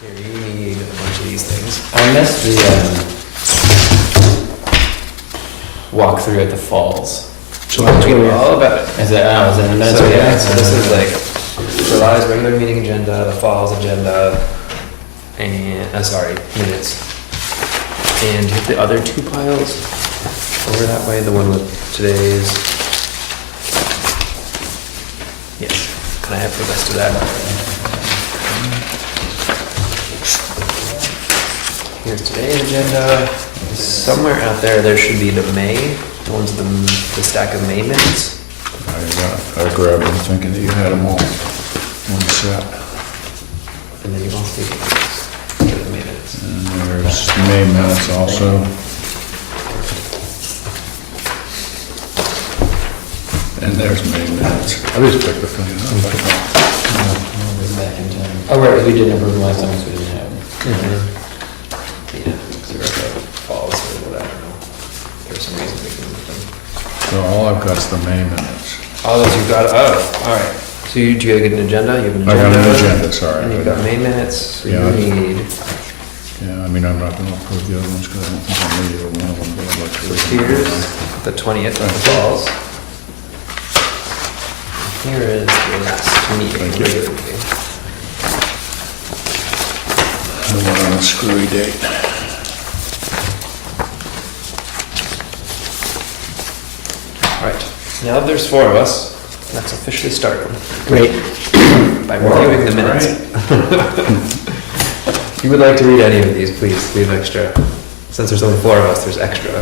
Here, you need a bunch of these things. I missed the walkthrough at the falls. July 20th. All about it. Is it in the minutes? So yeah, so this is like July's regular meeting agenda, the fall's agenda, and, minutes. And hit the other two piles over that way, the one with today's. Yes, can I have the rest of that? Here's today's agenda. Somewhere out there, there should be the May, the ones with the stack of May minutes. I grabbed them thinking that you had them all one set. And then you also need the May minutes. And there's May minutes also. And there's May minutes. I just picked the thing up. Back in time. Oh, right, 'cause we didn't approve them last time, so we didn't have them. Yeah, because they're at the falls or whatever. There's some reason we can move them. So all I've got is the May minutes. Oh, those you've got, oh, all right. So do you get an agenda? You have an I agenda? got an agenda, sorry. And you've got May minutes, so Yeah. you need, Yeah, I mean, I'm not gonna approve the other ones because I don't think I'm ready to one of them, but I'd like to. so here's the 20th of the falls. Here is the last meeting, Thank you. regular meeting. The one on a screwy date. All right, now that there's four of us, let's officially start them Great. by reviewing the minutes. If you would like to read any of these, please leave extra. Since there's only four of us, there's extra.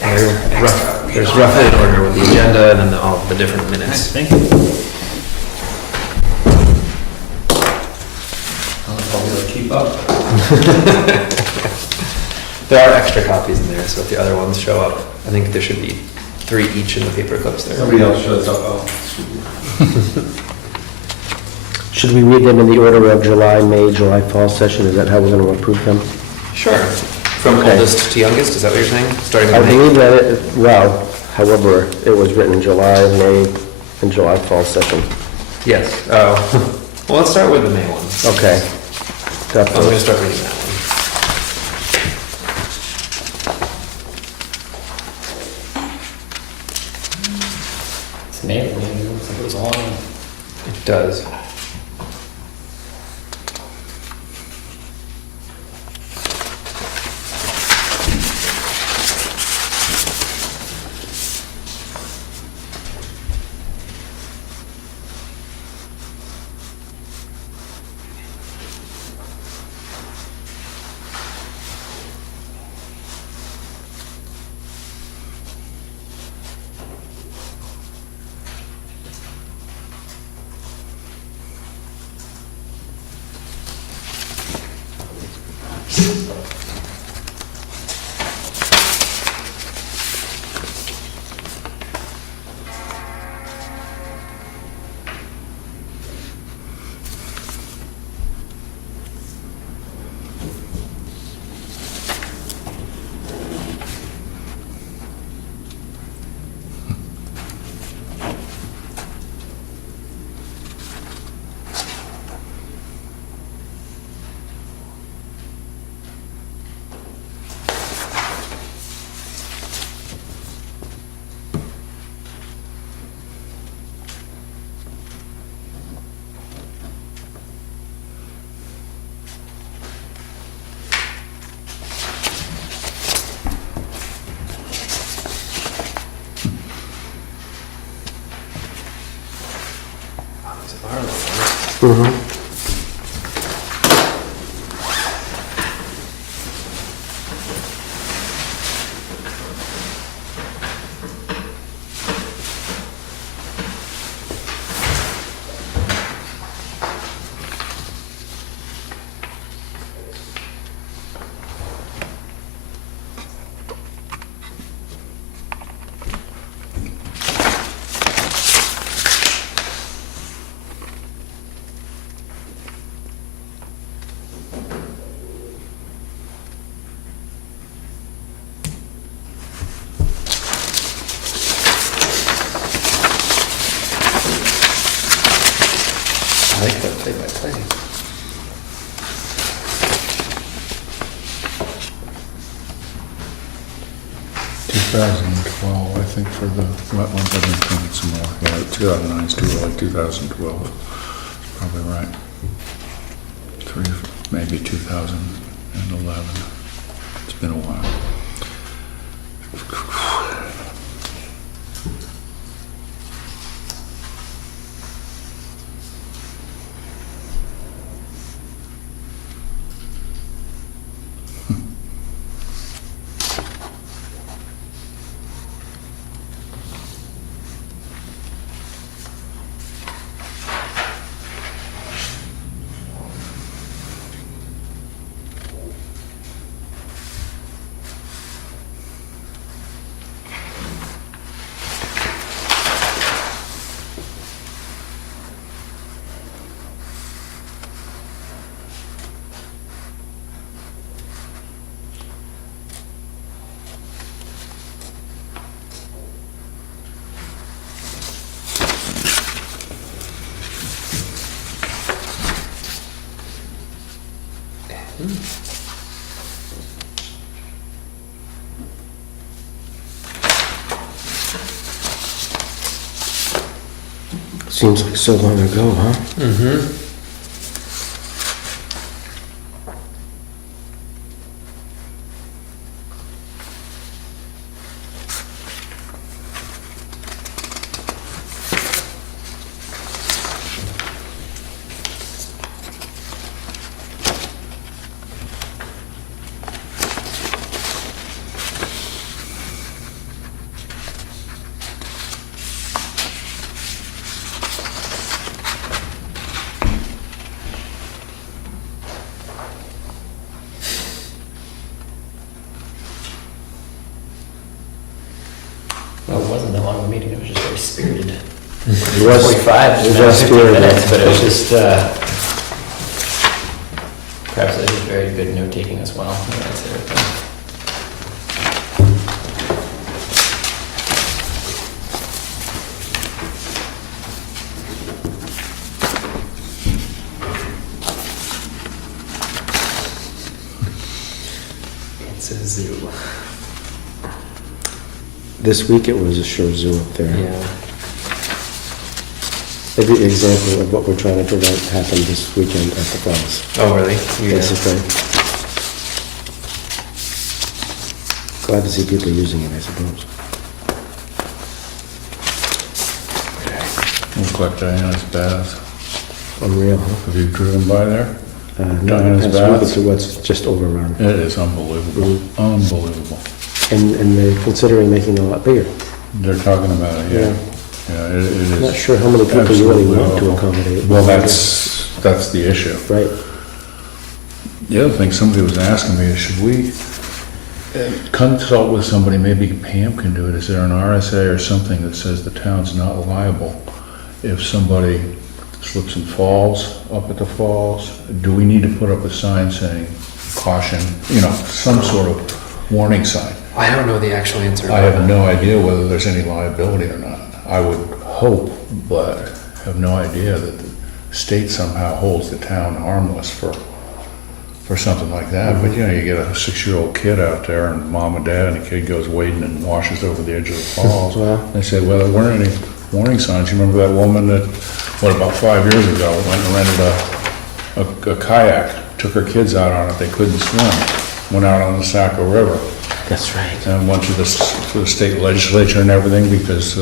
There's roughly an order with the agenda and then all the different minutes. Thank you. I'll probably keep up. There are extra copies in there, so if the other ones show up, I think there should be 3 each in the paper clips there. Somebody else shows up, oh. Should we read them in the order of July, May, July fall session? Is that how we're going to approve them? Sure. From Okay. oldest to youngest, is that what you're saying? Starting I with May? believe that however, it was written July, May, and July fall session. Yes. Oh. Well, let's start with the May one. Okay. Got I'm going to those. start reading that one. It's amazing, it looks like it was long. It does. Oh, these are long ones. 2012, I think, for the wetlands. I didn't think it's more. Yeah, 2009 is too early, 2012. Probably right. Maybe 2011. It's been a while. Seems like so long ago, huh? Mm-hmm. Well, it wasn't that long of a meeting, it was just very spirited. It was- 45, it just was 15 spirited. minutes, but it was just, perhaps it was very good note-taking as well. That's everything. It's a zoo. This week it was a sure zoo up there. Yeah. Every example of what we're trying to prevent happened this weekend at the falls, Oh, really? Yeah. basically. Glad to see people using it, I suppose. Looks like Diana's Baths. Unreal, huh? Have you driven by there? Not Diana's past week, Baths? it's what's just overrun. It is unbelievable. Unbelievable. And they're considering making it a lot bigger. They're talking about it, yeah. Yeah, it is. I'm not sure how many people you really absolutely want to awful. accommodate. Well, that's the issue. Right. The other thing, somebody was asking me, should we consult with somebody, maybe Pam can do it, is there an RSA or something that says the town's not liable if somebody slips and falls up at the falls? Do we need to put up a sign saying caution, some sort of warning sign? I don't know the actual answer. I have no idea whether there's any liability or not. I would hope, but have no idea that the state somehow holds the town harmless for something like that. But you get a 6-year-old kid out there and mom and dad and the kid goes wading and washes over the edge of the falls. Wow. They say, well, there weren't any warning signs. You remember that woman that, about 5 years ago, went and rented a kayak, took her kids out on it, they couldn't swim, went out on the Saco River. That's right. And went to the state legislature and everything because,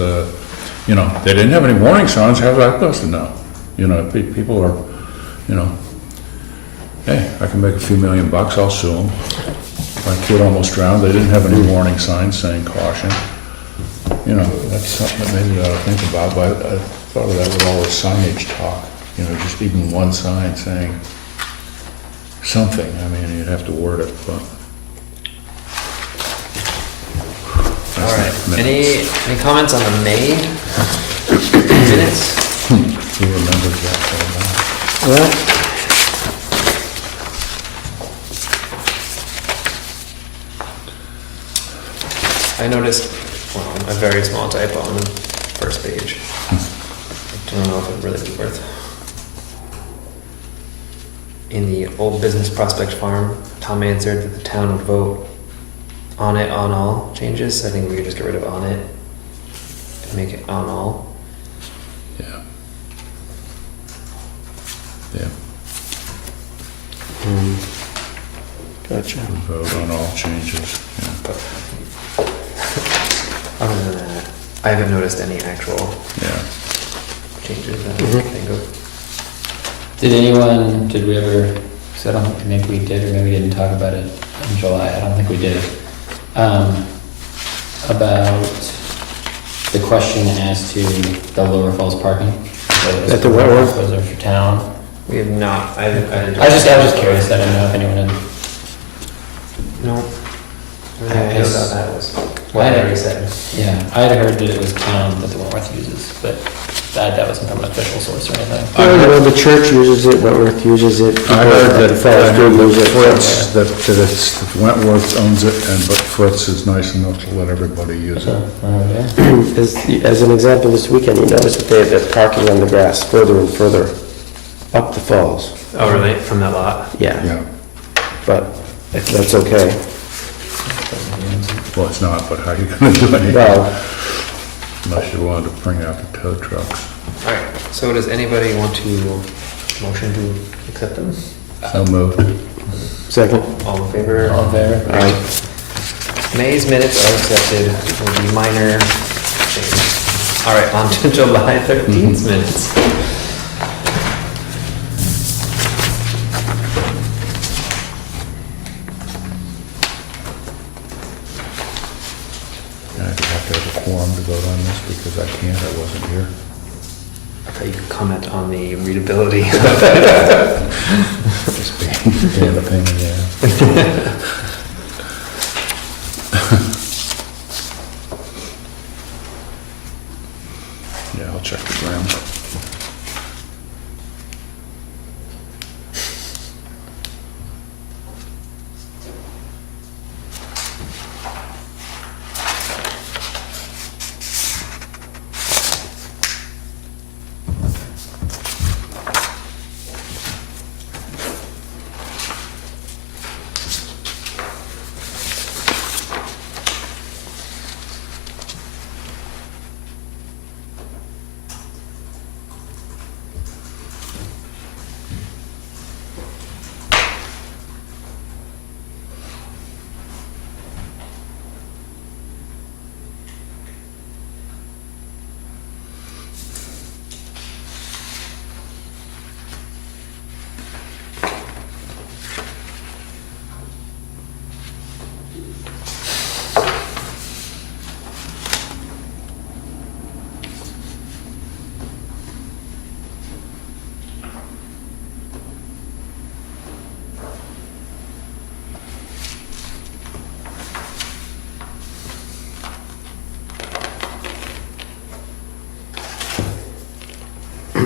they didn't have any warning signs. How's that supposed to know? People are, hey, I can make a few $1 million, I'll sue them. My kid almost drowned. They didn't have any warning signs saying caution. That's something that maybe we ought to think about, but I thought of that with all the signage talk. Just even one sign saying something. I mean, you'd have to word it, but. All right. Any comments on the May minutes? Who remembers that so well? Well, I noticed, a very small typo on the first page. I don't know if it really was worth. In the Old Business Prospect Farm, Tom answered that the town would vote on it, on all changes. I think we could just get rid of on it and make it on all. Yeah. Yeah, Gotcha. vote on all changes, yeah. Other than that, I haven't noticed any actual Yeah. changes that I can think of. Did we ever settle, maybe we did, or maybe we didn't talk about it in July, I don't think we did. About the question as to the Lower Falls parking. At the Wentworth? Was it for town? We have not, I didn't. I was just curious, I didn't know if anyone had. No. I didn't know that that was what I- I already said. Yeah, I had heard that it was town that the Wentworth uses, but that wasn't from an official source or anything. Well, the church uses it, Wentworth uses it. I heard that The Falls do use it. Fritz, that it's, Wentworth owns it, but Fritz is nice enough to let everybody use it. As an example, this weekend, you notice that they're parking on the grass further and further up the falls. Oh, really? From that lot? Yeah, Yeah, but that's okay. well, it's not, but how are you gonna do anything? Well, Unless you wanted to bring out the tow trucks. Alright, so does anybody want to motion to accept them? So moved. second, All in favor? All in favor? aye. May's minutes are accepted with the minor change. Alright, on to July 13th minutes. I have to have a quorum to vote on this because I can't, I wasn't here. I thought you could comment on the readability. Just being a pain in the ass. Yeah, I'll check the grammar.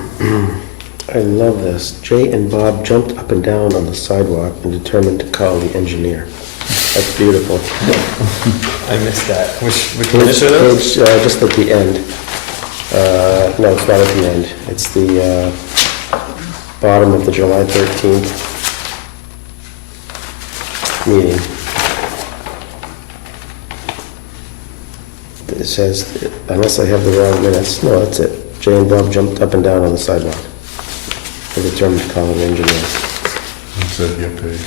I love this. Jay and Bob jumped up and down on the sidewalk and determined to call the engineer. That's beautiful. I missed that. Which minutes are those? Page, just at the end. No, it's not at the end. It's the bottom of the July 13th meeting. It says, unless I have the wrong minutes, no, that's it. Jay and Bob jumped up and down on the sidewalk and determined to call an engineer. It said get paid.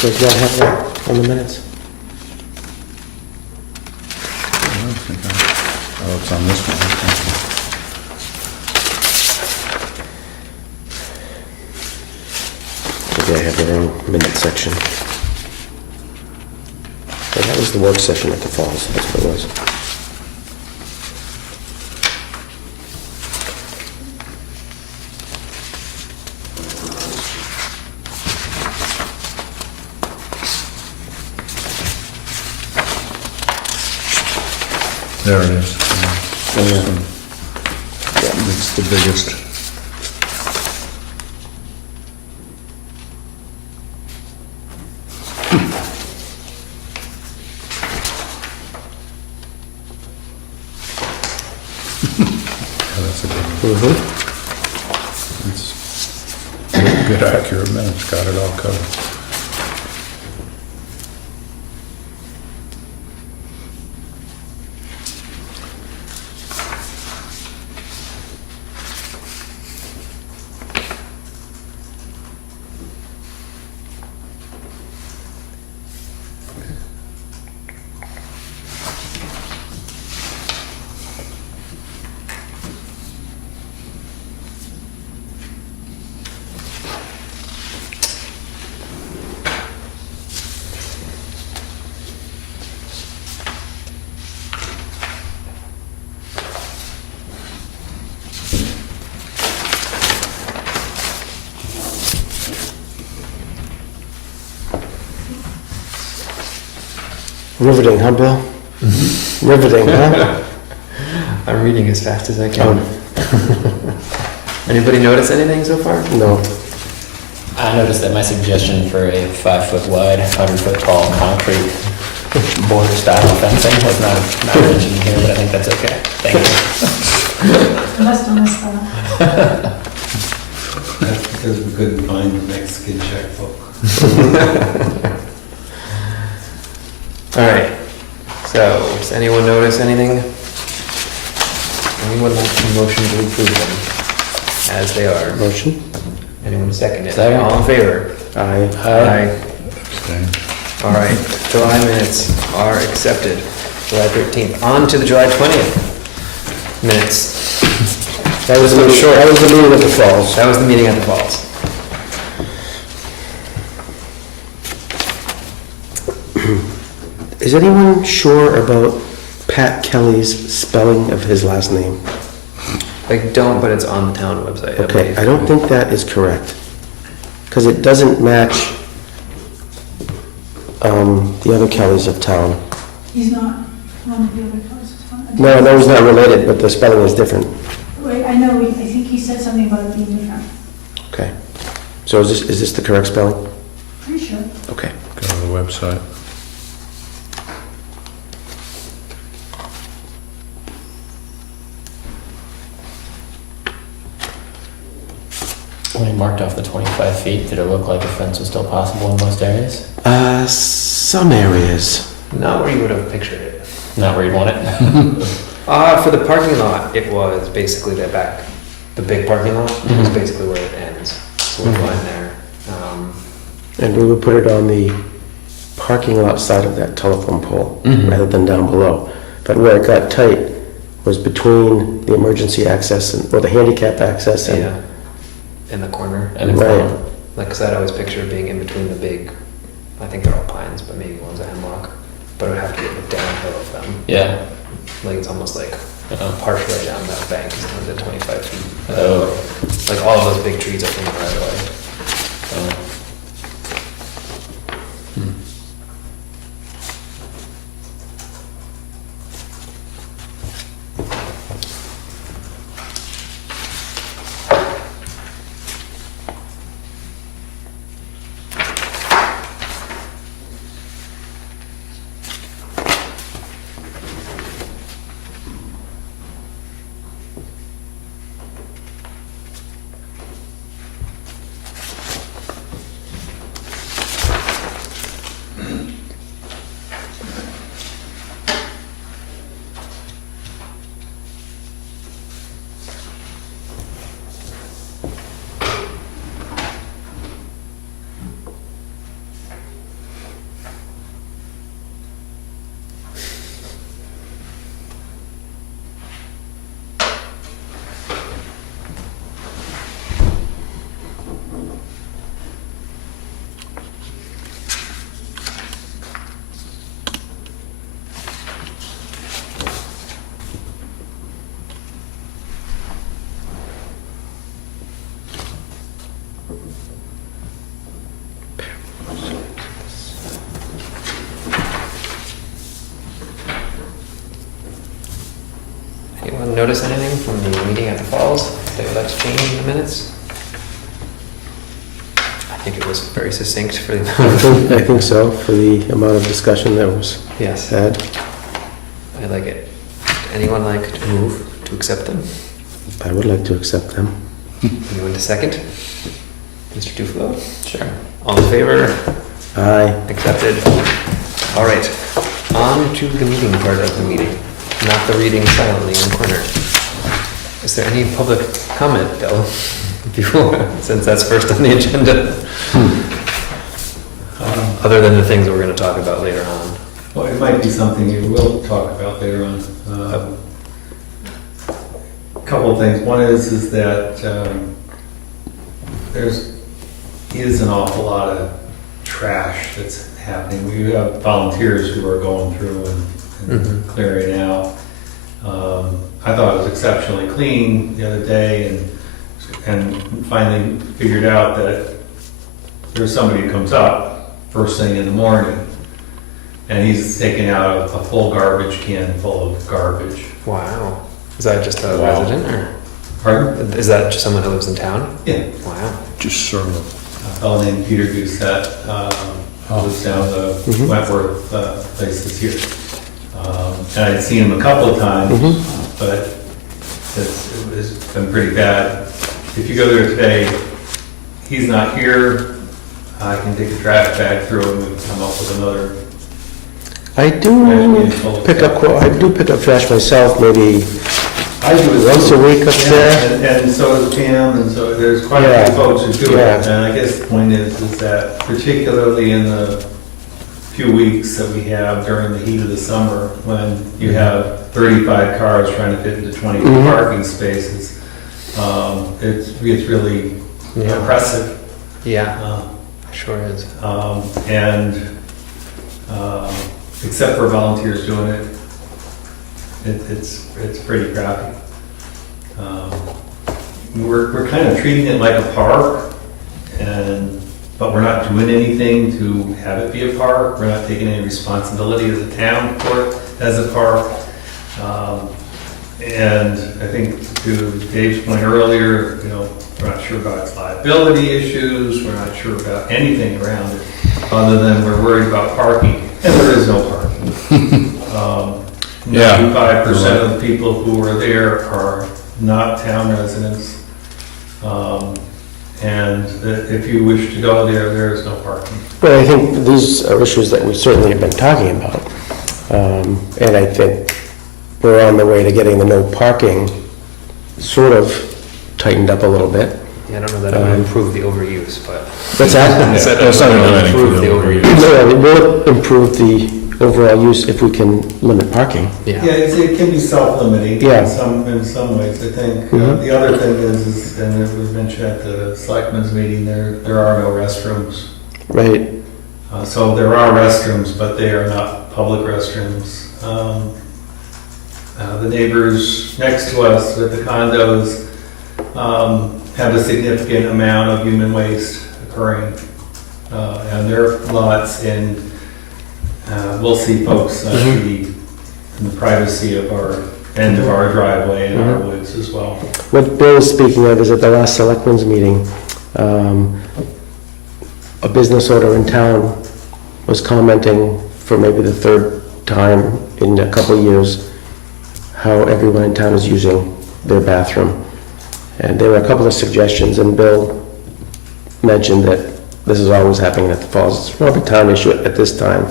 Does that have that on the minutes? I don't think oh, it's on this one. Maybe I have the wrong minute section. Oh, that was the work session at the Falls, that's what it was. There it is. Yeah. It's the biggest. Yeah, that's a good one. It's good accurate minutes, got it all covered. Riveting, huh, Bill? Riveting, huh? I'm reading as fast as I can. Oh, Anybody notice anything so far? no. I noticed that my suggestion for a 5-foot wide, 100-foot tall concrete border style fencing was not mentioned here, but I think that's okay. Thank you. Must have missed that. That's because we couldn't find the Mexican checkbook. All right. So, does anyone notice anything? Anyone like a motion to approve them as they are? Motion? Anyone second it? Second. All in favor? Aye. Abstain. All right. July minutes are accepted. July 13th. On to the July 20th minutes. That was So the short. That was the meeting at the Falls. That was the meeting at the Falls. Is anyone sure about Pat Kelly's spelling of his last name? I don't, but it's on the town website. Okay, believe. I don't think that is correct. Because it doesn't match the other Kellys of town. He's not one of the other closest. No, I know he's not related, but the spelling is different. Wait, I know, I think he said something about it being different. Okay. So is this the correct spelling? Pretty sure. Okay. Go to the website. When he marked off the 25 feet, did it look like a fence was still possible in most areas? Some areas. Not where you would have pictured it. Not where you'd want it? For the parking lot, it was basically the back, the big parking lot was Mhm. basically where it ends. So we're fine there. And we would put it on the parking lot side of that telephone pole, Mhm. rather than down below. But where it got tight was between the emergency access or the handicap access and, Yeah, in the corner. And in Right. front. Like I said, I always picture it being in between the big, I think they're all pines, but maybe one's a hemlock. But it would have to be the downhill of them. Yeah. Like it's almost like Uh-oh. partially down that bank is down to 25 feet. Oh. Like all of those big trees up in the right away. Oh. Hmm. Anyone notice anything from the meeting at the Falls they would like to change in the minutes? I think it was very succinct for the. I think so, for the amount of discussion that was Yes, had. I like it. Anyone like to move to accept them? I would like to accept them. Anyone to second? Mr. Duflo? Sure. All in favor? Aye. Accepted. All right, on to the meeting part of the meeting, not the reading silently in the corner. Is there any public comment, Bill, before, since that's first on the agenda? Other than the things that we're going to talk about later on. Well, it might be something you will talk about later on. A couple of things. One is that is an awful lot of trash that's happening. We have volunteers who are going through and Mhm. clearing out. I thought it was exceptionally clean the other day, and finally figured out that there's somebody who comes up first thing in the morning and he's taking out a full garbage can full of garbage. Wow. Is that just a Wow. resident or Pardon? is that just someone who lives in town? Yeah. Wow. Just sort of, A fellow named Peter Doucette, lives down the Wentworth places here. And I'd seen him a couple of times, but it's been pretty bad. If you go there today, he's not here. I can take a trash bag through and we can come up with another. I do pick up trash myself, maybe I do it once a week up there. And so does Pam, and so there's quite a Yeah. few folks who do it. Yeah. And I guess the point is that particularly in the few weeks that we have during the heat of the summer, when you have 35 cars trying to fit into 20 parking spaces, it's really Yeah. impressive. Yeah, Uh, sure is. And except for volunteers doing it, it's pretty crappy. We're kind of treating it like a park, but we're not doing anything to have it be a park. We're not taking any responsibility as a town for it as a park. And I think to Dave's point earlier, we're not sure about its liability issues. We're not sure about anything around it, other than we're worried about parking, and there is no parking. Yeah. 95% of the people who are there are not town residents. And if you wish to go there, there is no parking. But I think these are issues that we certainly have been talking about. And I think we're on the way to getting the no parking sort of tightened up a little bit. Yeah, I don't know that it would improve the overuse, but. What's that? I said That's not it gonna do would anything improve for the the overuse. No, it will improve the overall use if we can limit parking. Yeah, Yeah. it can be self-limiting Yeah. in some ways, I think. Mhm. The other thing is, and it was mentioned at the selectmen's meeting, there are no restrooms. Right. So there are restrooms, but they are not public restrooms. The neighbors next to us with the condos have a significant amount of human waste occurring. And their lots we'll see folks in the privacy of our end of our driveway and our woods as well. What Bill is speaking of is at the last selectmen's meeting, a business owner in town was commenting for maybe the third time in a couple of years how everyone in town is using their bathroom. And there were a couple of suggestions, and Bill mentioned that this is always happening at the falls. It's more of a town issue at this time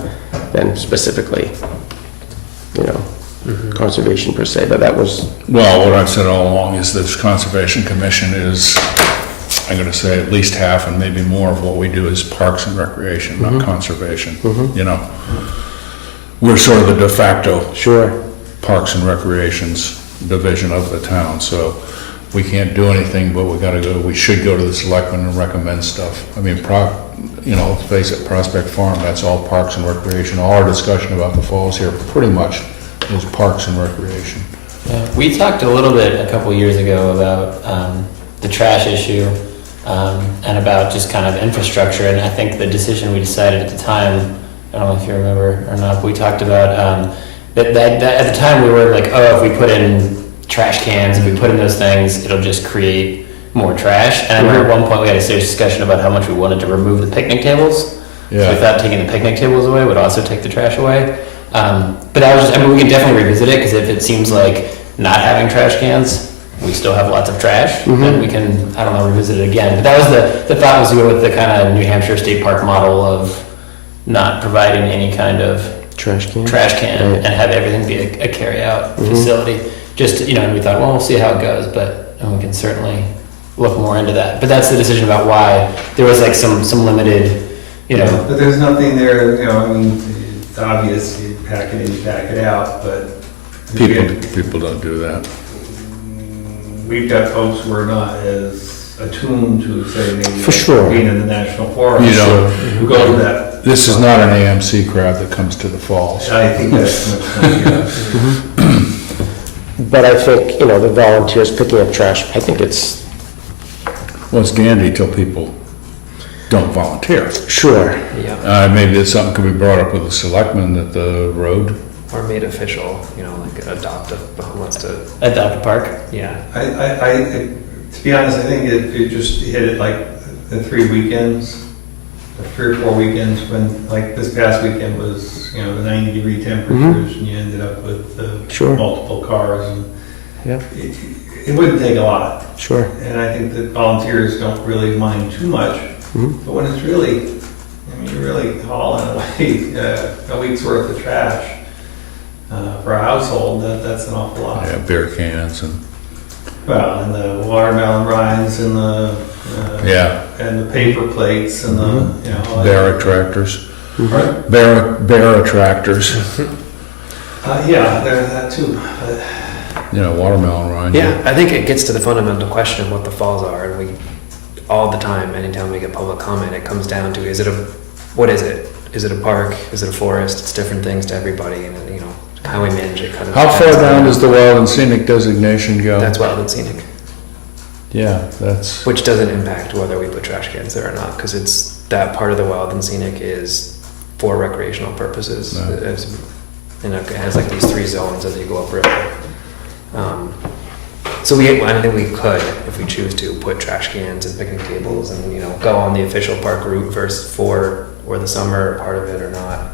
than specifically, conservation per se, but that was, well, what I've said all along is this Conservation Commission is, I'm gonna say at least half and maybe more of what we do is parks and recreation, not conservation, We're sort of the de facto sure. Parks and Recreations division of the town, so we can't do anything, but we should go to the selectmen and recommend stuff. I mean, let's face it, Prospect Farm, that's all Parks and Recreation. All our discussion about the falls here pretty much is Parks and Recreation. We talked a little bit a couple years ago about the trash issue and about just kind of infrastructure, and I think the decision we decided at the time, I don't know if you remember or not, but we talked about that at the time we were like, oh, if we put in trash cans, if we put in those things, it'll just create more trash. And I remember at one point we had a serious discussion about how much we wanted to remove the picnic tables. So we Yeah, thought taking the picnic tables away would also take the trash away. But I was just, we can definitely revisit it, because if it seems like not having trash cans, we still have lots of trash, then we can, revisit it again. But that was the thought was to go with the kind of New Hampshire State Park model of not providing any kind of Trash can? trash can Right. and have everything be a carry-out facility. Just, and we thought, well, we'll see how it goes, and we can certainly look more into that. But that's the decision about why there was like some limited, But there's nothing there, it's obvious, you pack it in, you pack it out, but people don't do that. we've got folks who are not as attuned to, say, maybe For sure. being in the national forest. You know, who go to that. This is not an AMC crowd that comes to the falls. I think that's much more, But I think, the volunteers picking up trash, I think it's, Well, it's dandy till people don't volunteer. Sure. Yeah, Maybe it's something could be brought up with the selectmen that the road, or made official, you know, like adopt a, who wants to, Adopt a park. yeah. To be honest, I think it just hit it like the 3 weekends, or 3 or 4 weekends, when, like, this past weekend was, you know, the 90-degree temperatures, and you ended up with Sure. multiple cars, and Yeah. it wouldn't take a lot. Sure. And I think that volunteers don't really mind too much, Mhm. but when it's really, I mean, you're really hauling away a week's worth of trash for a household, that's an awful lot. yeah, beer cans and, Well, and the watermelon rinds and the, yeah, and the paper plates and the, you know. all that. Barrett tractors. Pardon? Barrett tractors, Yeah, there's that too. you know, watermelon rind. Yeah, I think it gets to the fundamental question of what the falls are, and we, all the time, anytime we get public comment, it comes down to, is it a, what is it? Is it a park? Is it a forest? It's different things to everybody, and, you know, how we manage it kind of. How far down does the wild and scenic designation go? That's wild and scenic, Yeah, that's, which doesn't impact whether we put trash cans there or not, because it's, that part of the wild and scenic is for recreational purposes. Right. And it has like these 3 zones as you go upriver. So I think we could, if we choose to, put trash cans and picnic tables and, you know, go on the official park route versus for, or the summer part of it or not.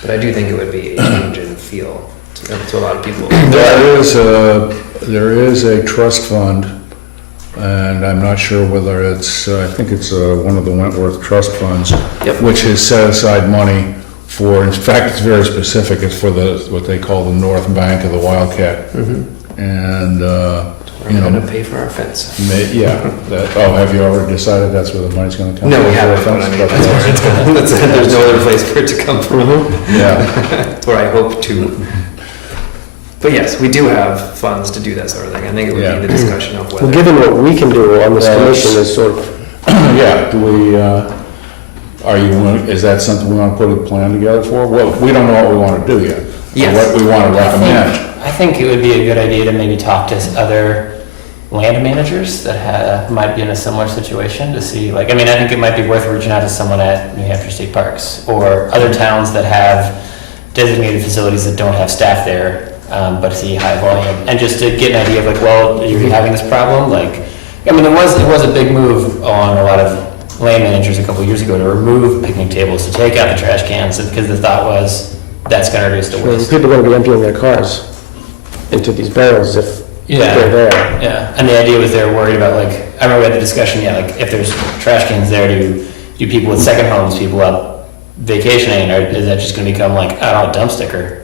But I do think it would be a change in feel to a lot of people. there is a trust fund, and I'm not sure whether it's, I think it's one of the Wentworth trust funds, Yep. which has set aside money for, in fact, it's very specific, it's for the, what they call the north bank of the Wildcat. And, We're you know, gonna pay for our fence. yeah, have you already decided that's where the money's gonna come from? No, we haven't, but I mean, that's where it's gonna, there's no other place for it to come from. Yeah, That's where I hope to. But yes, we do have funds to do that sort of thing. I think it would Yeah. be the discussion of Well, whether. given what we can do on this Well, commission is sort of, yeah, do we, is that something we wanna put a plan together for? Well, we don't know what we wanna do yet. Yes. What we wanna recommend. I think it would be a good idea to maybe talk to other land managers that might be in a similar situation to see, like, I mean, I think it might be worth reaching out to someone at New Hampshire State Parks or other towns that have designated facilities that don't have staff there, but see high volume, and just to get an idea of like, well, are you having this problem? Like, I mean, it was a big move on a lot of land managers a couple of years ago to remove picnic tables, to take out the trash cans, because the thought was that's going to reduce the waste. people are gonna be emptying their cars into these barrels if Yeah. they're there. Yeah, and the idea was they were worried about, like, I remember we had the discussion, yeah, like, if there's trash cans there, do people with second homes, people up vacationing, or is that just gonna become like, I don't know, a dump sticker?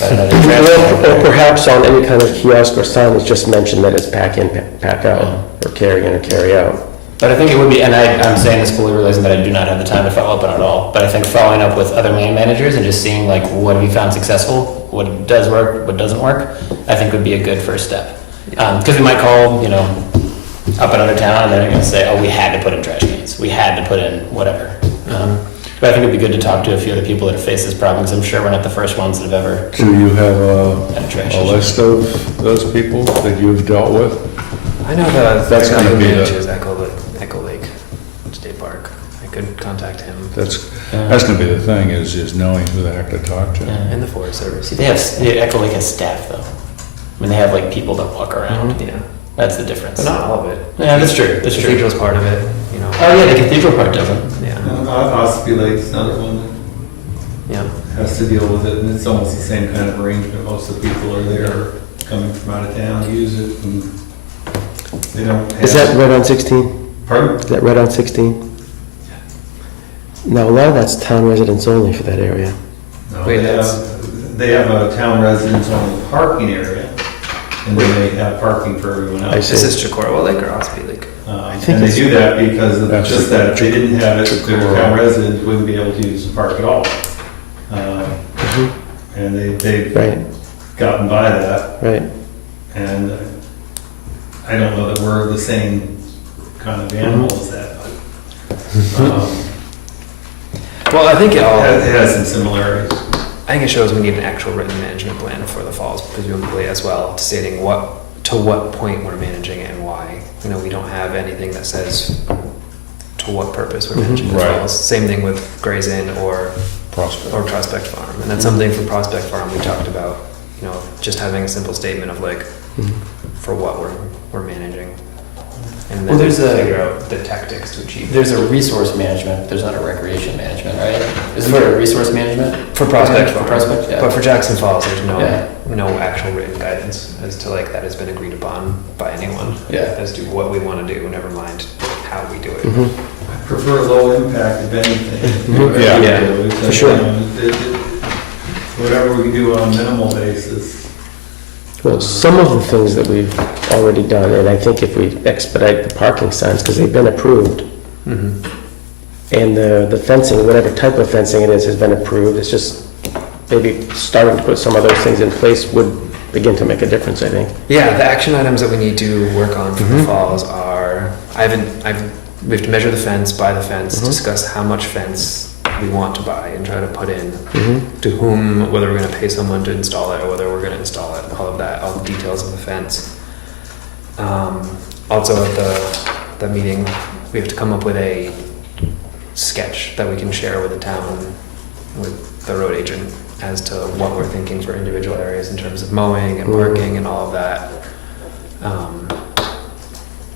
But another trash can. Or perhaps on any kind of kiosk or sign, it's just mentioned that it's pack in, pack out, or carry in or carry out. But I think it would be, and I'm saying this fully realizing that I do not have the time to follow up on it all, but I think following up with other land managers and just seeing like, what have you found successful, what does work, what doesn't work, I think would be a good first step. Because we might call, you know, up another town, and they're gonna say, oh, we had to put in trash cans, we had to put in whatever. But I think it'd be good to talk to a few other people that have faced this problem, because I'm sure we're not the first ones that have ever Do you have had a trash a issue. list of those people that you've dealt with? I know That's the guy gonna who be the- manages Echo Lake State Park. I could contact him. That's gonna be the thing, is knowing who the heck to talk to. Yeah. And the Forest Service. See, Echo Lake has staff though. I mean, they have like people that walk around. Yeah, That's the difference. but not all of it. Yeah, that's true. That's The true. cathedral's part of it, you know. Oh yeah, the cathedral part doesn't. Yeah, Ospey Lake's another one yeah. that has to deal with it, and it's almost the same kind of arrangement. Most of the people are there coming from out of town to use it, and they don't have. Is that right on 16? Pardon? Is that right on 16? Now, a lot of that's town residents only for that area. No, Wait, they have a town residence only parking area, and then they have parking for everyone I else. see. Is this Chicorowa Lake or Ospey Lake? think And they it's- do that because of That's just that if they didn't have it, their Chicorowa. town residents wouldn't be able to use the park at all. And they've Right, gotten by that, right. and I don't know that we're the same kind of animal as that, but Well, I think it has some similarities. I think it shows we need an actual written management plan for the falls, presumably as well, stating to what point we're managing it and why. You know, we don't have anything that says to what purpose we're managing the Right. falls. Same thing with Gray's Inn or Prospect. Prospect Farm. And that's something for Prospect Farm we talked about, you know, just having a simple statement of like, for what we're managing. And Well, then there's a- figure out the tactics to achieve. There's a resource management, there's not a recreation management, right? Isn't there a resource management? For Prospect For Farm. Prospect, yeah. But for Jackson Falls, there's Yeah. no actual written guidance as to like that has been agreed upon by anyone. Yeah. As to what we want to do, never mind how we do it. I prefer low impact if anything. Whatever Yeah. we Yeah, do, for sure. Whatever we can do on a minimal basis. Well, some of the things that we've already done, and I think if we expedite the parking signs, because they've been approved, Mhm. and the fencing, whatever type of fencing it is, has been approved, it's just maybe starting to put some of those things in place would begin to make a difference, I think. Yeah, the action items that we need to work on for the falls are, we have to measure the fence, buy the fence, discuss how much fence we want to buy and try to put in, to whom, whether we're gonna pay someone to install it or whether we're gonna install it, all of that, all the details of the fence. Also at the meeting, we have to come up with a sketch that we can share with the town, with the road agent, as to what we're thinking for individual areas in terms of mowing and parking and all of that.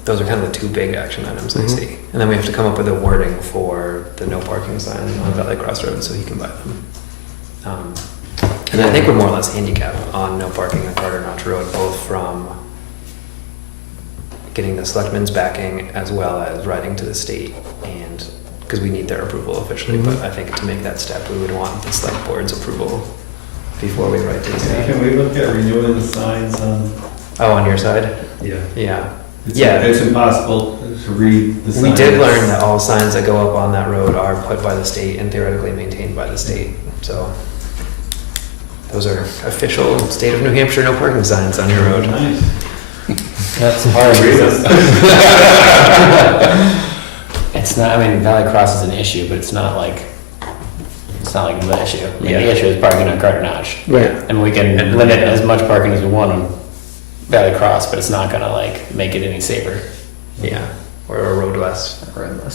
Those are kind of the two big action items I see. And then we have to come up with a wording for the no parking sign on Valley Cross Road so he can buy them. And I think we're more or less handicapped on no parking on Carter Notch Road, both from getting the selectmen's backing as well as writing to the state, and, because we need their approval officially, but I think to make that step, we would want the select board's approval before we write to the state. Can we look at renewing the signs on? Oh, on your side? Yeah. Yeah. Yeah. It's impossible to read the signs. We did learn that all signs that go up on that road are put by the state and theoretically maintained by the state, so those are official state of New Hampshire no parking signs on your road. Nice. That's hard. It's not, I mean, Valley Cross is an issue, but it's not like the issue. I mean, Yeah. the issue is parking on Carter Notch. Right. And we can limit as much parking as we want on Valley Cross, but it's not gonna like make it any safer. Yeah, or a road less,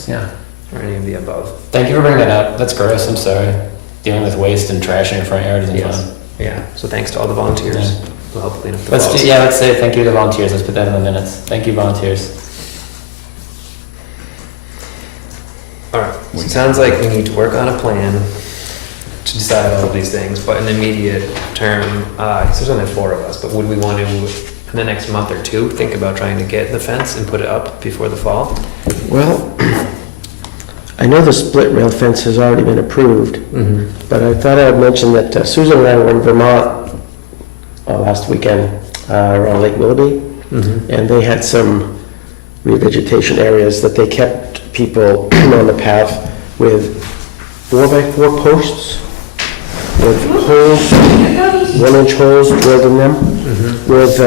Yeah. or any of the above. Thank you for bringing that up. That's gross, I'm sorry. Dealing with waste and trash in your front yard isn't Yes. fun. Yeah, so thanks to all the volunteers Yeah. who help clean up the Let's falls. do, yeah, let's say thank you to the volunteers. Let's put that in the minutes. Thank you, volunteers. All right, so it sounds like we need to work on a plan to decide all of these things, but in the immediate term, there's only 4 of us, but would we want to, in the next month or two, think about trying to get the fence and put it up before the fall? Well, I know the split rail fence has already been approved, but I thought I would mention that Susan and I were in Vermont last weekend around Lake Willoughby, and they had some revegetation areas that they kept people on the path with 4x4 posts with holes, 1-inch holes drilled in them, with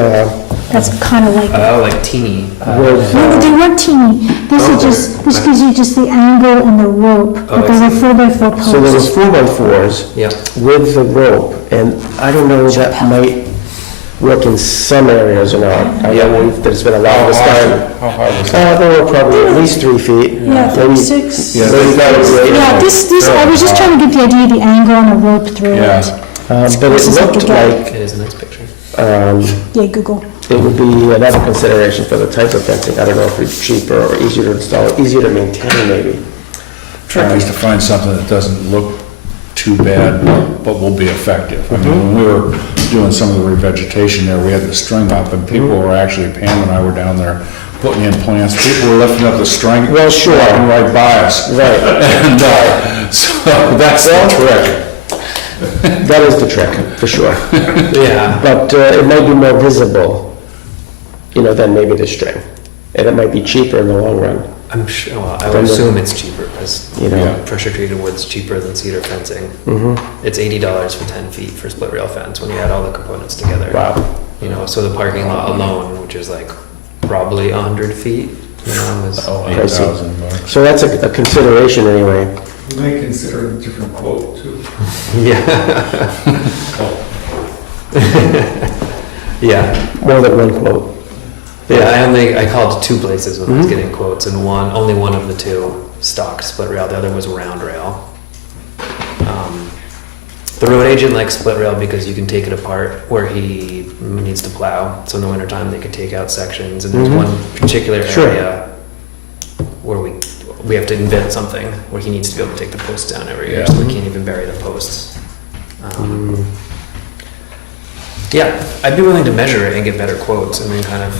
That's kind of like, Oh, like teeny. no, they weren't teeny. This gives you just the angle and the rope, Oh, but they I were 4x4 so there was posts. 4x4s Yeah. with the rope, and I don't know, that might work in some areas or not. I know that it's been a lot of discussion. How hard is that? They were probably at least 3 feet. Yeah, Maybe- 36. Yeah. maybe that was great. Yeah, this, I was just trying to get the idea of the angle and the rope through Yeah. it. But it looked like It is a nice picture. Yeah, Google. it would be another consideration for the type of fencing. I don't know if it's cheaper or easier to install, easier to maintain maybe. Trick is to find something that doesn't look too bad, but will be effective. I mean, when we were doing some of the revegetation there, we had the string up, and people were actually, Pam and I were down there putting in plants, people were lifting up the string. Well, sure. Walking right by us. Right. And, so that's the trick. That is the trick, for sure. Yeah. But it might be more visible, than maybe the string. And it might be cheaper in the long run. I'm sure, well, I would assume it's cheaper because Yeah. pressure treated wood's cheaper than cedar fencing. Mm-hmm. It's $80 for 10 feet for split rail fence when you add all the components together. Wow. So the parking lot alone, which is like probably 100 feet, is $8,000. So that's a consideration anyway. You might consider a different quote too. yeah. Yeah. More than one quote. Yeah, I called two places when I was Mhm. getting quotes, and only one of the two stocked split rail, the other was round rail. The road agent likes split rail because you can take it apart where he needs to plow, so in the wintertime, they could take out sections, and there's Mhm. one particular Sure. area where we have to invent something, where he needs to be able to take the posts down every year, Yeah. so we can't even bury the posts. Yeah, I'd be willing to measure it and get better quotes, and then kind of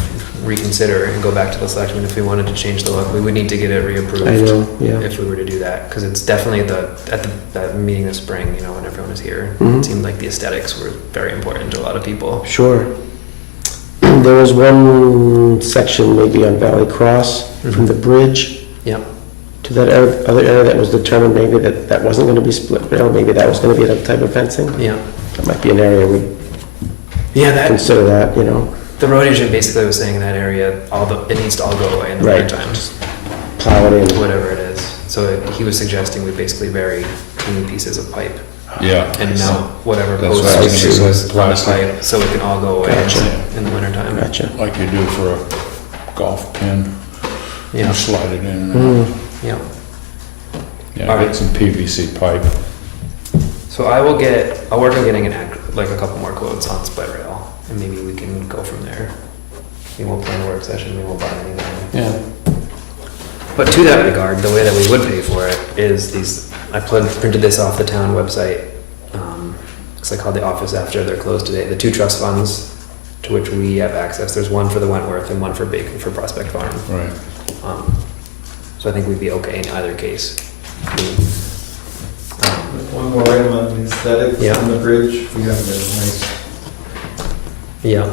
reconsider and go back to the selectmen if we wanted to change the look. We would need to get it reapproved. I know, yeah. If we were to do that, because it's definitely that meeting this spring, you know, when everyone was here, Mhm. it seemed like the aesthetics were very important to a lot of people. Sure. There was one section maybe on Valley Cross from the bridge Yep. to that other area that was determined maybe that wasn't gonna be split rail, maybe that was gonna be another type of fencing. Yeah. That might be an area we Yeah, consider that, you know, the road agent basically was saying in that area, it needs to all go away in the Right. winter times, plow it in. whatever it is. So he was suggesting we basically bury 2 pieces of pipe Yeah. and mount whatever That's post what I was issue gonna was say, on the plastic. pipe, so it can all go away Gotcha. in the winter time. Gotcha. Like you do for a golf pin, Yeah, you slide it in and Mm. out. yeah. Yeah, Alright. get some PVC pipe. So I'll work on getting like a couple more quotes on split rail, and maybe we can go from there. Maybe we'll plan a work session, maybe we'll buy anything. Yeah. But to that regard, the way that we would pay for it is I printed this off the town website, because I called the office after they're closed today, the 2 trust funds to which we have access. There's one for the Wentworth and one for Bacon for Prospect Farm. Right. So I think we'd be okay in either case. One more item on the aesthetics Yeah. on the bridge. We have the nice Yeah.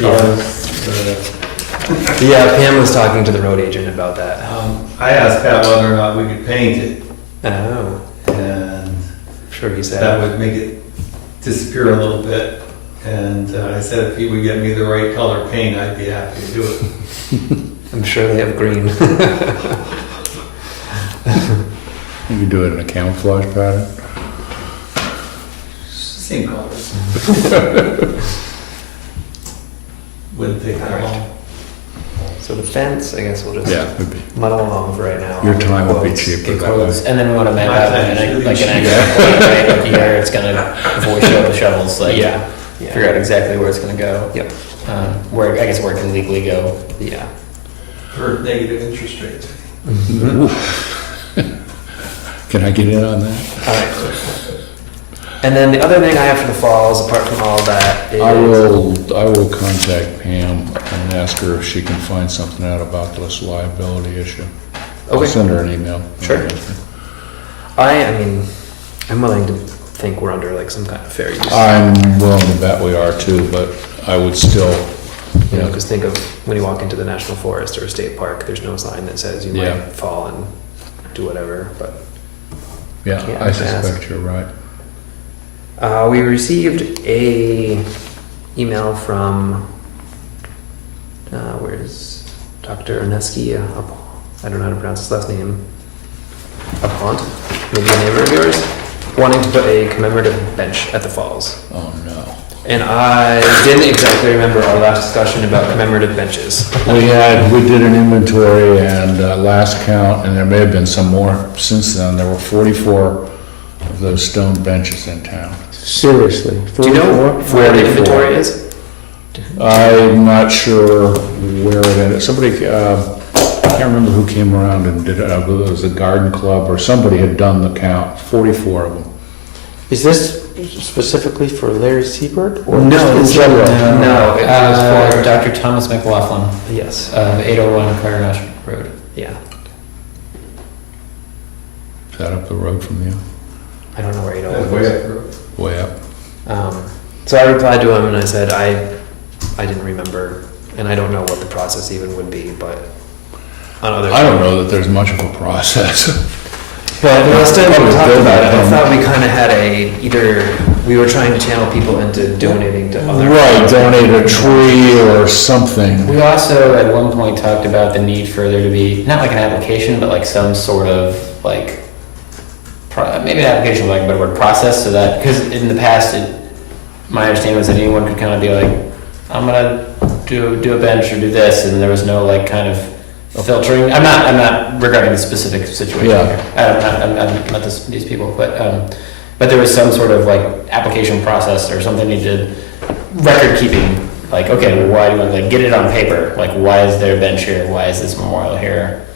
colors. Yeah, Pam was talking to the road agent about that. I asked Pat whether or not we could paint it, Oh, and I'm sure he said. that would make it disappear a little bit. And I said if he would get me the right color paint, I'd be happy to do it. I'm sure they have green. You can do it in a camouflage pattern. Same colors. Wouldn't take that long. So the fence, I guess we'll just Yeah, would be. muddle along for right now. Your time will be Quotes. cheaper Get that way. quotes, and then we want to map My out time's really like an cheap. accurate point, right? Like here, it's gonna, before we show the shovels, like, Yeah. figure out exactly where it's gonna go. Yep. Where, I guess where it can legally go. Yeah. For negative interest rates. Can I get in on that? All right. And then the other thing I have for the falls, apart from all that, is I will contact Pam and ask her if she can find something out about this liability issue. I'll Okay. send her an email. Sure. I mean, I'm willing to think we're under like some kind of fair use. I'm willing to bet we are too, but I would still, You know, because think of when you walk into the national forest or a state park, there's no sign that says you Yeah. might fall and do whatever, but. yeah, Yeah, I I can ask. suspect you're right. We received a email from, where's Dr. Oneski? I don't know how to pronounce his last name. Apont, maybe a neighbor of yours, wanting to put a commemorative bench at the falls. Oh, no. And I didn't exactly remember our last discussion about commemorative benches. We did an inventory and last count, and there may have been some more since then, there were 44 of those stone benches in town. Seriously. Do you know 44? where the inventory is? I'm not sure where it ended. Somebody, I can't remember who came around and did it. I believe it was the garden club or somebody had done the count, 44 of them. Is this specifically for Larry Siebert or No, just in it's- general? No, it was for, Dr. Thomas McLaughlin, yes, 801 Carter Road. yeah. Is that up the road from you? I don't know where That's 801 way is. up the road. Way up? So I replied to him and I said, I didn't remember, and I don't know what the process even would be, but on other. I don't know that there's much of a process. Well, the last time we Probably talked build about that it, I home. thought we kind of had either we were trying to channel people into donating to other. Right, donate a tree or something. We also, at one point, talked about the need for there to be, not like an application, but like some sort of, like, maybe an application, like, but a word process, so that, because in the past, my understanding was that anyone could kind of be like, I'm gonna do a bench or do this, and there was no like kind of filtering. I'm not regarding the specific situation Yeah. here. I'm not these people, but there was some sort of like application process or something they did, record keeping. Like, okay, well, why do we like get it on paper? Like, why is there a bench here? Why is this memorial here?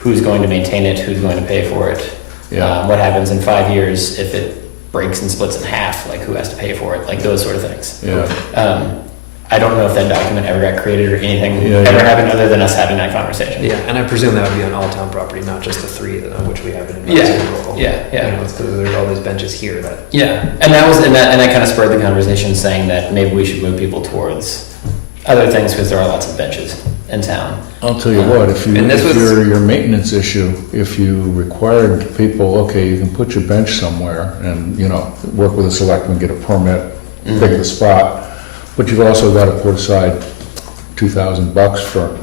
Who's going to maintain it? Who's going to pay for it? Yeah. What happens in 5 years if it breaks and splits in half? Like, who has to pay for it? Like, those sort of things. Yeah. I don't know if that document ever got created or anything Yeah, ever yeah. happened other than us having that conversation. Yeah, and I presume that would be on all town property, not just the three of which we have in Yeah, advisory role. yeah, yeah. You know, it's because there's all these benches here that. Yeah, and that kind of spurred the conversation, saying that maybe we should move people towards other things because there are lots of benches in town. I'll tell you what, if And this was- your maintenance issue, if you required people, okay, you can put your bench somewhere and, you know, work with a selectman, get a permit, pick the spot, but you've also got to put aside $2,000 for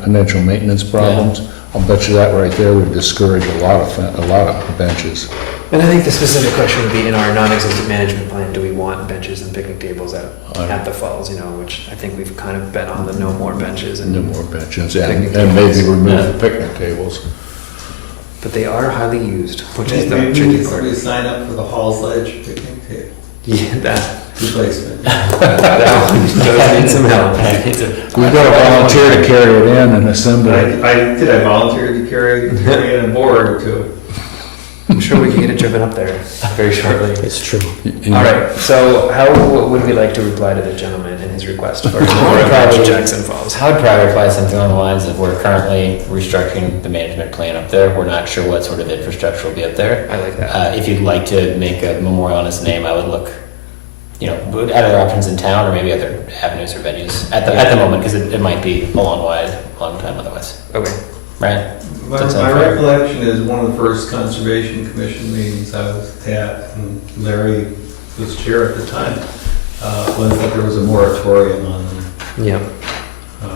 potential maintenance problems. I'll bet you that right there would discourage a lot of benches. And I think the specific question would be in our non-existent management plan, do we want benches and picnic tables at the falls, you know, which I think we've kind of bet on the no more benches No and, more benches Picnic and maybe tables. remove the picnic tables. but they are highly used, which is the tricky Maybe part. somebody sign up for the Hall's Ledge picnic table Yeah, that replacement. does need some help. We've got to volunteer to carry it in and assemble it. I volunteered to carry in a board or two. I'm sure we can get it driven up there very shortly. It's true. All right, so how would we like to reply to the gentleman in his request for more Probably- of Jackson Falls? I would probably reply something along the lines of, we're currently restructuring the management plan up there. We're not sure what sort of infrastructure will be up there. I like that. If you'd like to make a memorial on his name, I would look, you know, at other options in town or maybe other avenues or venues at the moment, because it might be a long time otherwise, Okay, right? My Does that sound my fair? recollection is one of the first Conservation Commission meetings I was at, and Larry was chair at the time, was that there was a moratorium on them, yeah.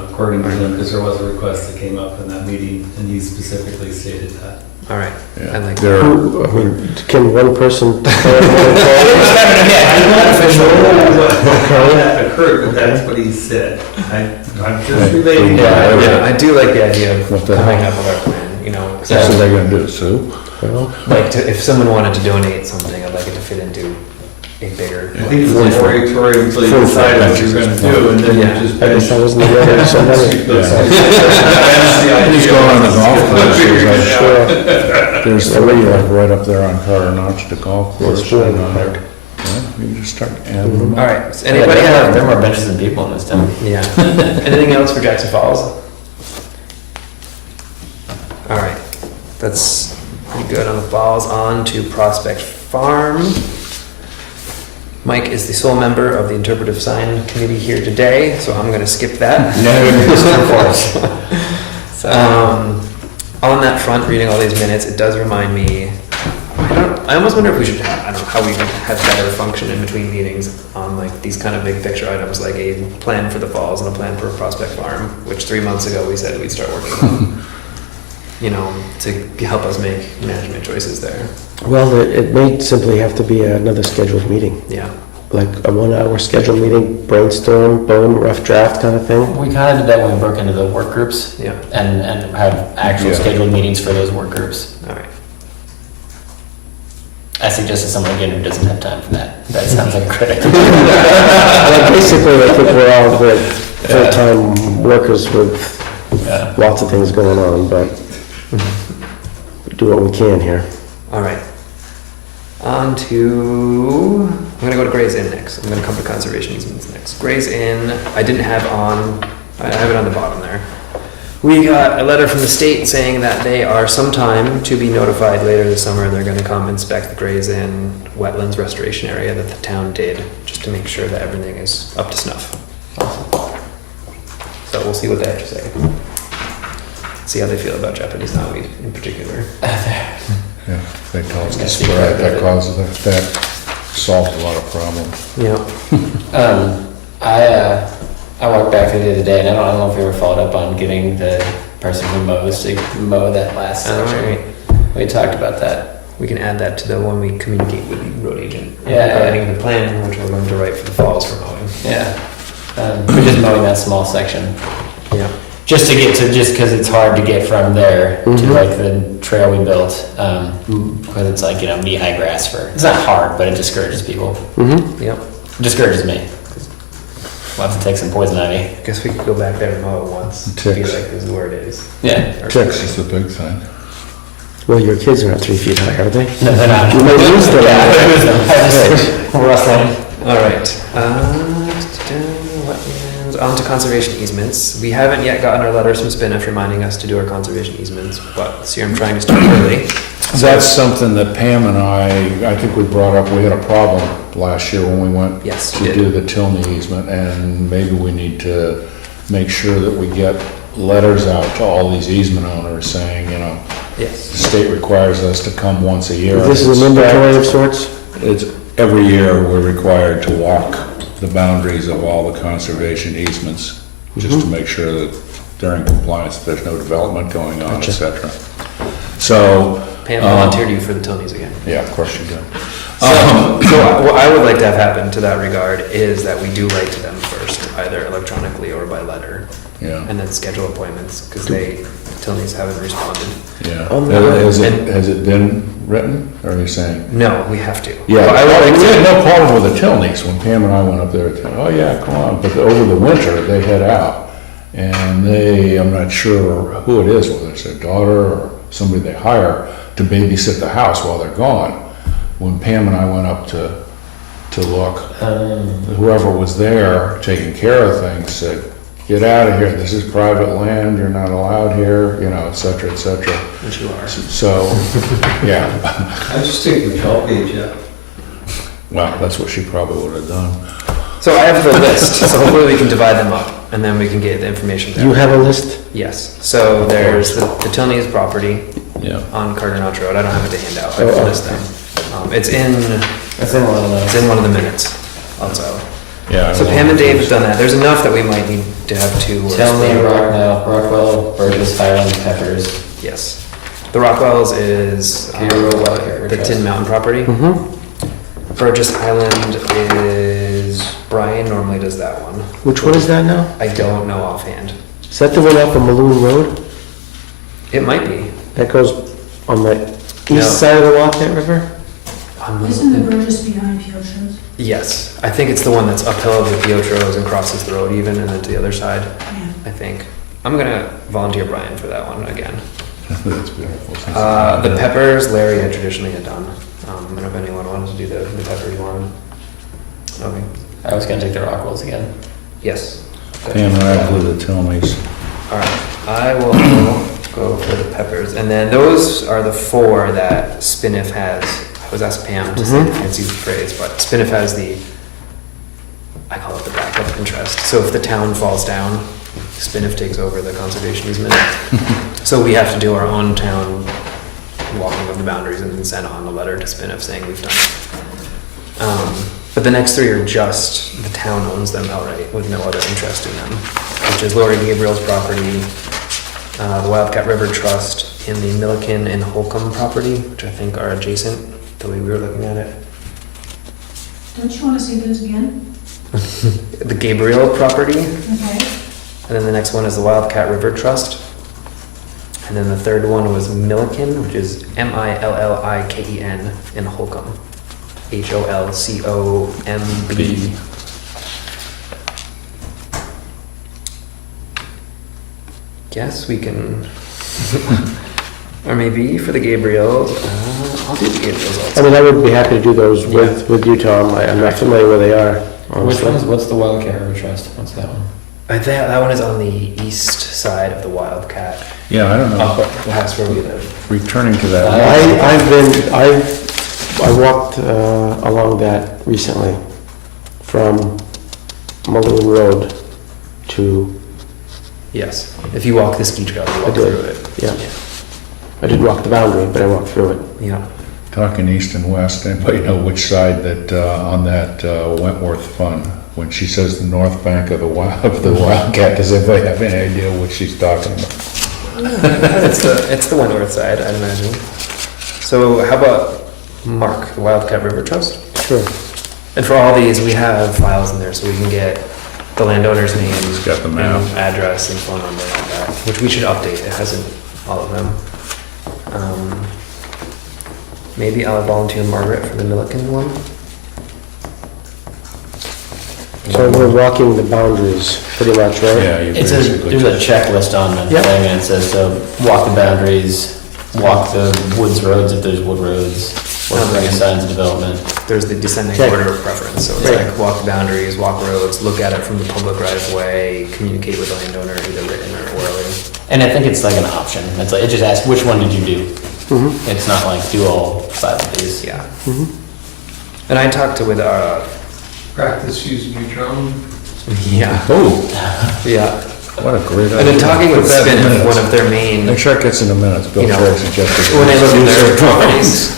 according to him, because there was a request that came up in that meeting, and he specifically stated that. All right, I like that. There, Who, I mean, can one person? How that occurred, but that's what he said. I'm just relating Yeah, that. Yeah, I do like the idea of What the coming hell? up with our plan, you know, so what they're gonna do, sue? Well, like if someone wanted to donate something, I'd like it to fit into a bigger. I think it was a moratorium until you decide what you're gonna do, and then Yeah. you just. I guess I wasn't aware of somebody. He's going on the golf course, Figure there's it like- out. There's three like right up there on Carter Notch, the golf course. It's really and on hard. there. Yeah, you can just start adding them All up. right, so anybody there have? are more benches than people in this town. Yeah. Anything else for Jackson Falls? All right, that's pretty good on the falls. On to Prospect Farm. Mike is the sole member of the interpretive sign committee here today, so I'm going to skip that. On that front, reading all these minutes, it does remind me. I almost wonder if we should have, I don't know, how we can have better function in between meetings on like these kind of big picture items, like a plan for the falls and a plan for Prospect Farm, which 3 months ago we said we'd start working on. You know, to help us make management choices there. Well, it may simply have to be another scheduled meeting, Yeah. like a 1-hour scheduled meeting, brainstorm, bone, rough draft kind of thing. We kind of did that when we broke into the work groups Yeah. and have actual Yeah. scheduled meetings for those work groups. All right. I suggested someone again who doesn't have time for that. That sounds like a critic. Like, basically, I think we're all good full-time workers with Yeah. lots of things going on, but we do what we can here. All right. On to, I'm gonna go to Gray's Inn next. I'm gonna come to conservation easements next. Gray's Inn, I didn't have on, I have it on the bottom there. We got a letter from the state saying that they are sometime to be notified later this summer. They're gonna come inspect the Gray's Inn wetlands restoration area that the town did, just to make sure that everything is up to snuff. So we'll see what they have to say. See how they feel about Japanese knotweed in particular. Yeah, they tell us to Yeah, spray it, that causes, that solves a lot of problems. Yeah. I walked back there the other day, and I don't know if we ever followed up on getting the person who mows to mow that last All section. right. We talked about that. We can add that to the one we communicate with the road agent. Yeah. Regarding the plan, which we're going to write for the falls for mowing. Yeah. We're just mowing that small section. Yeah. Just because it's hard to get from there to like the trail we built, because it's like, knee-high grass it's not hard, but it discourages people. Yep. It discourages me. We'll have to take some poison ivy. Guess we could go back there and mow it once. Ticks. Be like, this is where it is. Yeah. Or Ticks something. is the big thing. Well, your kids are not 3 feet high, are they? No, they're not. You may lose them. Yeah, I lose them. I just rustling. All right. Wetlands. On to conservation easements. We haven't yet gotten our letters from Spinnef reminding us to do our conservation easements, but this year I'm trying to start early. That's something that Pam and I think we brought up, we had a problem last year when we went Yes, to we did. do the Tilney easement, and maybe we need to make sure that we get letters out to all these easement owners saying, the Yes. state requires us to come once a year. This is an inventory of sorts? It's, every year, we're required to walk the boundaries of all the conservation easements, just to make sure that they're in compliance, that there's no development going on, et cetera. So, Pam volunteered you for the Tonys again. yeah, of course you do. So what I would like to have happen to that regard is that we do write to them first, either electronically or by letter, Yeah, and then schedule appointments, because Tonys haven't responded. yeah. On the- Has it been written, or are you saying? No, we have to. Yeah, But I would like we had to. no problem with the Tilneys when Pam and I went up there. Oh, yeah, come on. But over the winter, they head out. And I'm not sure who it is, whether it's their daughter or somebody they hire to babysit the house while they're gone. When Pam and I went up to look, whoever was there taking care of things said, get out of here, this is private land, you're not allowed here, et cetera, et cetera. Which you are. So, yeah. I just take the 12 page out. Well, that's what she probably would have done. So I have the list, so hopefully we can divide them up, and then we can get the information there. You have a list? Yes, so there's the Tilney's property Yeah. on Carter Notch Road, I don't have it to hand out, I Oh, can oh. list them. It's in one of the minutes, also. Yeah. So Pam and Dave have done that, there's enough that we might need to have two. or Tell me, three. Rockwell, Burgess, Highland, Peppers. Yes. The Rockwells is Gabriel Wildcat the Trust. Tin Mountain property. Burgess Highland is, Brian normally does that one. Which one is that now? I don't know offhand. Is that the one off of Maloon Road? It might be. That goes on the No. east side of the Wildcat River? Isn't the Burgess behind Piotr's? Yes, I think it's the one that's uphill of the Piotros and crosses the road even, and then to the other side, Yeah. I think. I'm gonna volunteer Brian for that one again. That's beautiful. The Peppers, Larry had traditionally had done. I don't know if anyone wanted to do the Peppers one. Okay, I was gonna take the Rockwells again. yes. Pam and I do the Tilneys. All right, I will go for the Peppers, and then those are the four that Spinnef has. I was asked Pam to say the fancy phrase, but Spinnef has I call it the backup interest. So if the town falls down, Spinnef takes over the conservation easement. So we have to do our own town walking of the boundaries and then send on a letter to Spinnef saying we've done it. But the next three are just, the town owns them outright with no other interest in them, which is Lori Gabriel's property, the Wildcat River Trust, and the Milliken and Holcomb property, which I think are adjacent, the way we were looking at it. Don't you want to say those again? The Gabriel property, Okay. and then the next one is the Wildcat River Trust. And then the third one was Milliken, which is Milliken, in Holcomb. HOLCOMB. Guess we can, or maybe for the Gabriels, I'll do the Gabriels I also. mean, I would be happy to do those with you, Tom. I'm not familiar where they are, Which honestly. what's the Wildcat River Trust? What's that one? That one is on the east side of the Wildcat, Yeah, I don't know. that's where we live. Returning to that. I walked along that recently from Maloon Road to, Yes, if you walk the ski trail, you I walk did, through it. yeah. I did walk the boundary, but I walked through it. Yeah. Talking east and west, anybody know which side that, on that Wentworth Fund, when she says the north bank of the Wildcat, does anybody have any idea what she's talking about? It's the Wentworth side, I'd imagine. So how about Mark, the Wildcat River Trust? Sure. And for all these, we have files in there, so we can get the landowner's name. It's got the map. and address and phone number and all that, which we should update. It hasn't, all of them. Maybe I'll volunteer Margaret for the Milliken one. So we're walking the boundaries, pretty much, right? Yeah, you It's a, basically. there's a checklist on the Yep. thing, and it says, so walk the boundaries, walk the woods roads if there's wood roads, work Okay. any signs of development. There's the descending Okay. order of preference, so it's Right. like walk the boundaries, walk roads, look at it from the public right of way, communicate with the landowner, either written or orally. And I think it's like an option. It's like, it just asks, which one did you do? Mm-hmm. It's not like, do all 5 of these. Yeah. And I talked with, Practice using your drone. yeah, Oh, yeah. what a great idea. I've been talking with Put that in Spin, minutes. one of their main, Make sure it gets in the minutes. Bill You know, Terry suggested. when they look at their properties,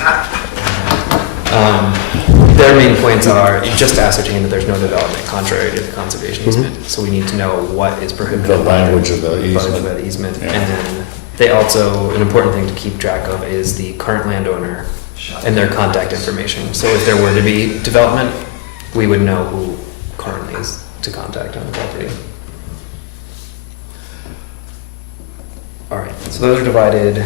their main points are, you just ascertain that there's no development contrary to the conservation easement. So we need to know what is prohibited. The language of the by easement. the easement. Yeah. And then they also, an important thing to keep track of is the current landowner and their contact information. So if there were to be development, we would know who currently is to contact on the property. All right, so those are divided.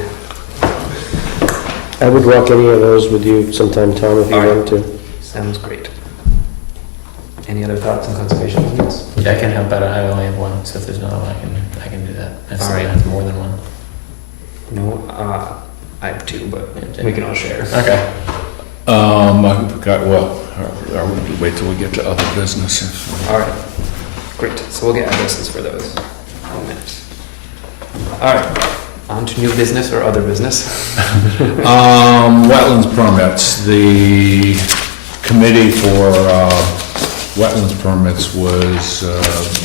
I would walk any of those with you sometime, Tom, if you All right. want to. Sounds great. Any other thoughts on conservation easements? Yeah, I can help out. I only have one, so if there's another one, I can do that. If All somebody right. has more than one. No, I have two, but we can all share. Okay. I forgot, well, or we wait till we get to other business. All right, great. So we'll get addresses for those in a minute. All right, on to new business or other business. Wetlands permits, the committee for, wetlands permits was,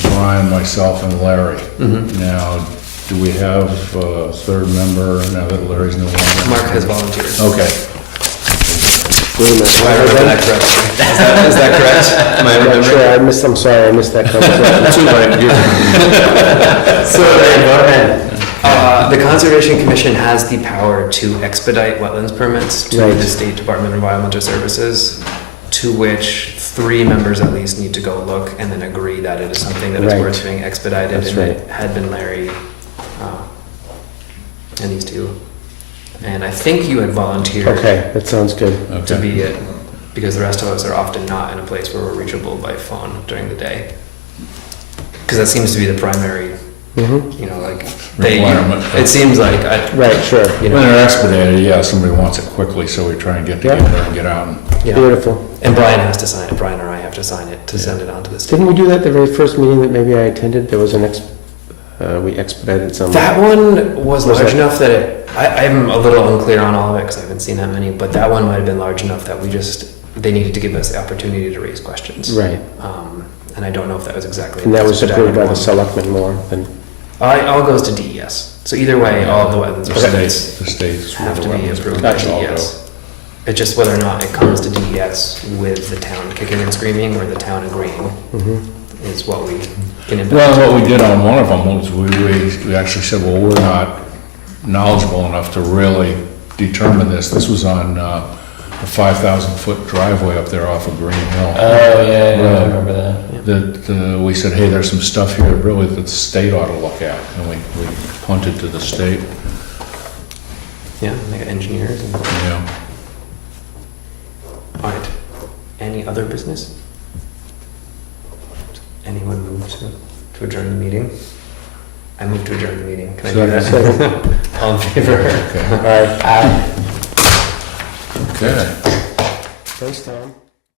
Brian, myself, and Larry. Now, do we have a third member now that Larry's no longer? Mark has volunteered. Okay. Wait a minute. Do I remember that correctly? Is that correct? Am I I'm not remembering? sure, I'm sorry, I missed that conversation. So, the Conservation Commission has the power to expedite wetlands permits to Right. the State Department of Environmental Services, to which 3 members at least need to go look and then agree that it is something that is Right. worth being expedited. That's And it right. had been Larry and these two. And I think you had volunteered Okay, that sounds good. to Okay. be it, because the rest of us are often not in a place where we're reachable by phone during the day. Because that seems to be the primary, Mm-hmm. you know, like, Requirement. it seems like, Right, sure. you When know, they're expedited, yeah, somebody wants it quickly, so we try and get Yeah. together and get out. And yeah. Beautiful. And Brian has to sign it, Brian or I have to sign it to send it on to the state. Didn't we do that the very first meeting that maybe I attended? There was we expedited some. That one was Was large that- enough that I'm a little unclear on all of it because I haven't seen that many, but that one might have been large enough that they needed to give us the opportunity to raise questions. Right, And I don't know if that was exactly. and that was expedited approved by the one. selectmen more than, All goes to DES. So either way, all of the wetlands The permits states, the states. have to where be the wetlands approved by permits all go. DES. It's just whether or not it comes to DES with the town kicking and screaming or the town agreeing is what we can impact. Well, what we did on one of them was we actually said, well, we're not knowledgeable enough to really determine this. This was on a 5,000-foot driveway up there off of Green Hill. Oh, yeah, I Right. remember that. That we said, hey, there's some stuff here really that the state ought to look at. And we punted to the state, Yeah, they got engineers and. you know. All right. Any other business? Anyone move to adjourn the meeting? I move to adjourn the meeting. Can I do that? All in favor? Okay. all right. Okay. Thanks, Tom.